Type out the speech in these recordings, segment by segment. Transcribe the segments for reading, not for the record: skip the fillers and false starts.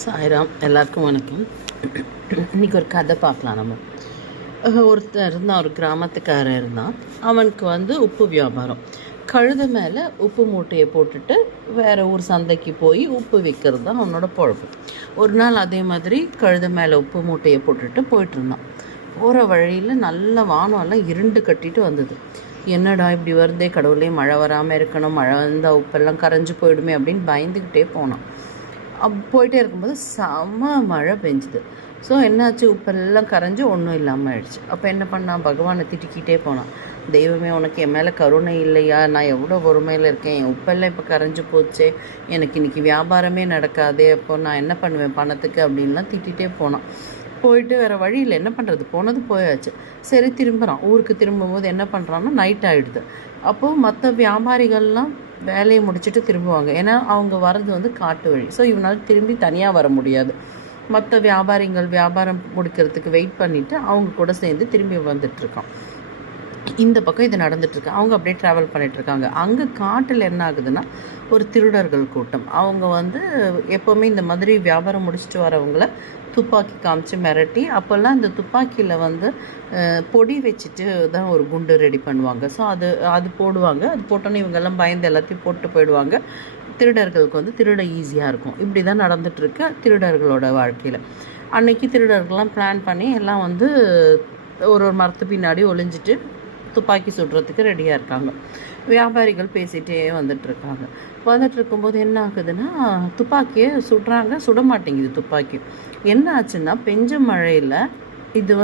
சாய்ராம், எல்லாருக்கும் வணக்கம். இன்றைக்கி ஒரு கதை பார்க்கலாம். நம்ம ஒருத்தர் இருந்தான், ஒரு கிராமத்துக்காரர் இருந்தான். அவனுக்கு உப்பு வியாபாரம். கழுதை மேலே உப்பு மூட்டையை போட்டுட்டு வேறு ஊர் சந்தைக்கு போய் உப்பு விற்கிறது தான் அவனோட பொழப்பு. ஒரு நாள் அதே மாதிரி கழுதை மேலே உப்பு மூட்டையை போட்டுட்டு போயிட்டு இருந்தான். போகிற வழியில் நல்ல வானம்லாம் இருண்டு கட்டிட்டு வந்தது. என்னடா இப்படி வருதே கடவுளே, மழை வராமல் இருக்கணும், மழை வந்தால் உப்பெல்லாம் கரைஞ்சி போயிடுமே அப்படின்னு பயந்துக்கிட்டே போனான். போயிட்டே இருக்கும்போது செம்ம மழை பெஞ்சுது. ஸோ என்னாச்சு, உப்பெல்லாம் கரைஞ்சி ஒன்றும் இல்லாமல் ஆயிடுச்சு. அப்போ என்ன பண்ணான், பகவானை திட்டிக்கிட்டே போனான். தெய்வமே, உனக்கு என் மேலே கருணை இல்லையா? நான் எவ்வளோ பொறுமையில் இருக்கேன், என் உப்பெல்லாம் இப்போ கரைஞ்சி போச்சே, எனக்கு இன்றைக்கி வியாபாரமே நடக்காதே, அப்போ நான் என்ன பண்ணுவேன் பணத்துக்கு அப்படின்லாம் திட்டிகிட்டே போனான். போயிட்டு வேறு வழியில் என்ன பண்ணுறது, போனது போயாச்சு. சரி, திரும்புகிறான். ஊருக்கு திரும்பும்போது என்ன பண்ணுறான்னா, நைட் ஆகிடுது. அப்போது மற்ற வியாபாரிகள்லாம் வேலையை முடிச்சுட்டு திரும்புவாங்க. ஏன்னா அவங்க வர்றது காட்டு வழி. ஸோ இவனால் திரும்பி தனியாக வர முடியாது. மற்ற வியாபாரிகள் வியாபாரம் முடிக்கிறதுக்கு வெயிட் பண்ணிவிட்டு அவங்க கூட சேர்ந்து திரும்பி வந்துட்டுருக்கான். இந்த பக்கம் இது நடந்துட்டுருக்கு. அவங்க அப்படியே ட்ராவல் பண்ணிகிட்ருக்காங்க. அங்கே காட்டில் என்ன ஆகுதுன்னா, ஒரு திருடர்கள் கூட்டம். அவங்க எப்போவுமே இந்த மாதிரி வியாபாரம் முடிச்சுட்டு வரவங்கள துப்பாக்கி காமிச்சு மிரட்டி, அப்போல்லாம் இந்த துப்பாக்கியில் பொடி வச்சுட்டு தான் ஒரு குண்டு ரெடி பண்ணுவாங்க. ஸோ அது போடுவாங்க. அது போட்டோன்னே இவங்கெல்லாம் பயந்து எல்லாத்தையும் போட்டு போயிடுவாங்க. திருடர்களுக்கு திருட ஈஸியாக இருக்கும். இப்படி தான் நடந்துகிட்ருக்கு திருடர்களோட வாழ்க்கையில். அன்னைக்கு திருடர்கள்லாம் பிளான் பண்ணி எல்லாம் ஒரு மரத்து பின்னாடி ஒளிஞ்சிட்டு துப்பாக்கி சுடுறதுக்கு ரெடியாக இருக்காங்க. வியாபாரிகள் பேசிகிட்டே வந்துட்டு இருக்கும்போது என்ன ஆகுதுன்னா, துப்பாக்கியை சுடுறாங்க, சுட மாட்டேங்குது துப்பாக்கி. என்ன ஆச்சுன்னா, பெஞ்ச மழையில் இது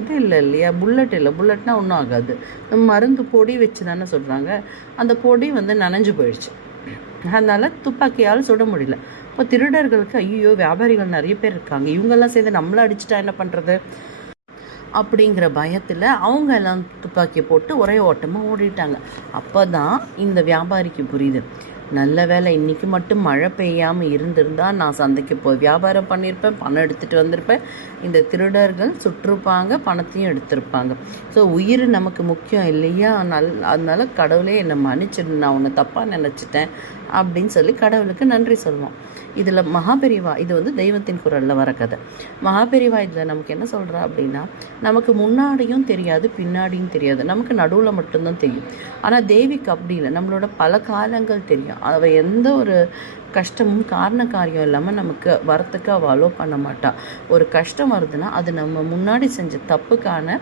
இது இல்லை இல்லையா, புல்லட் இல்லை. புல்லட்னா ஒன்றும் ஆகாது, மருந்து பொடி வச்சு தானே சொல்கிறாங்க. அந்த பொடி நனைஞ்சு போயிடுச்சு. அதனால் துப்பாக்கியால் சுட முடியல. இப்போ திருடர்களுக்கு ஐயோ, வியாபாரிகள் நிறைய பேர் இருக்காங்க, இவங்கெல்லாம் சேர்ந்து நம்மளை அடிச்சுட்டா என்ன பண்ணுறது அப்படிங்கிற பயத்தில் அவங்க எல்லாம் துப்பாக்கியை போட்டு ஒரே ஓட்டமாக ஓடிட்டாங்க. அப்போ தான் இந்த வியாபாரிக்கு புரியுது, நல்ல வேலை இன்றைக்கி மட்டும் மழை பெய்யாமல் இருந்திருந்தால் நான் சந்தைக்கு போய் வியாபாரம் பண்ணியிருப்பேன், பணம் எடுத்துகிட்டு வந்திருப்பேன். இந்த திருடர்கள் சுற்றிருப்பாங்க, பணத்தையும் எடுத்திருப்பாங்க. ஸோ உயிர் நமக்கு முக்கியம் இல்லையா? அதனால கடவுளே என்னை மன்னிச்சிடு, நான் உன்னை தப்பாக நினச்சிட்டேன் அப்படின்னு சொல்லி கடவுளுக்கு நன்றி சொல்லுவோம். இதில் மகாபெரிவா, இது தெய்வத்தின் குரலில் வர கதை. மகாபெரிவா இதில் நமக்கு என்ன சொல்கிறா அப்படின்னா, நமக்கு முன்னாடியும் தெரியாது பின்னாடியும் தெரியாது, நமக்கு நடுவில் மட்டும்தான் தெரியும். ஆனால் தேவிக்கு அப்படி இல்லை, நம்மளோட பல காலங்கள் தெரியும். அவள் எந்த ஒரு கஷ்டமும் காரண காரியம் இல்லாமல் நமக்கு வரத்துக்கு அவள் அலோ பண்ண மாட்டாள். ஒரு கஷ்டம் வருதுன்னா அது நம்ம முன்னாடி செஞ்ச தப்புக்கான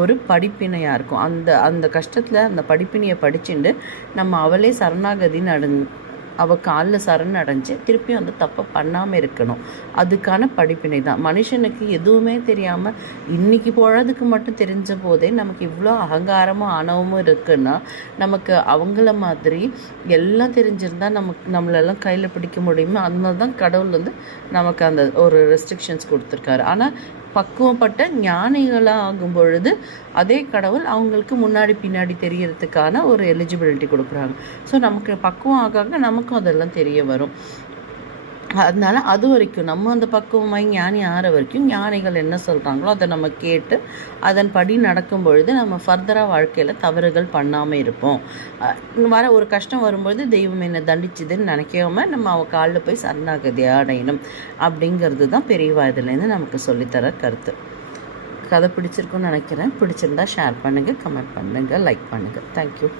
ஒரு படிப்பினையாக இருக்கும். அந்த கஷ்டத்தில் அந்த படிப்பினையை படிச்சுட்டு நம்ம அவளே சரணாகதின்னு அவள் காலில் சரணடைஞ்சு திருப்பி தப்பை பண்ணாமல் இருக்கணும். அதுக்கான படிப்பினை தான். மனுஷனுக்கு எதுவுமே தெரியாமல் இன்றைக்கி பொழுதுக்கு மட்டும் தெரிஞ்ச போதே நமக்கு இவ்வளோ அகங்காரமும் ஆணவமும் இருக்குன்னா, நமக்கு அவங்கள மாதிரி எல்லாம் தெரிஞ்சிருந்தால் நம்மளெல்லாம் கையில் பிடிக்க முடியுமோ. அதனால தான் கடவுள் நமக்கு அந்த ஒரு ரெஸ்ட்ரிக்ஷன்ஸ் கொடுத்துருக்காரு. ஆனால் பக்குவப்பட்ட ஞானிகளாக ஆகும் பொழுது அதே கடவுள் அவங்களுக்கு முன்னாடி பின்னாடி தெரியறதுக்கான ஒரு எலிஜிபிலிட்டி கொடுக்குறாங்க. ஸோ நமக்கு பக்குவம் ஆக நமக்கும் அதெல்லாம் தெரிய வரும். அதனால அது வரைக்கும் நம்ம அந்த பக்குவமாய் ஞானி ஆகிற வரைக்கும் ஞானிகள் என்ன சொல்கிறாங்களோ அதை நம்ம கேட்டு அதன்படி நடக்கும் பொழுது நம்ம ஃபர்தராக வாழ்க்கையில் தவறுகள் பண்ணாமல் இருப்போம். ஒரு கஷ்டம் வரும்பொழுது தெய்வம் என்னை தண்டிச்சுதுன்னு நினைக்காம நம்ம அவள் காலில் போய் சரணாகதி அடையணும். அப்படிங்கிறது தான் பெரியவா இதுலேருந்து நமக்கு சொல்லித்தர கருத்து. கதை பிடிச்சிருக்குன்னு நினைக்கிறேன். பிடிச்சிருந்தா ஷேர் பண்ணுங்கள், கமெண்ட் பண்ணுங்கள், லைக் பண்ணுங்கள். தேங்க்யூ.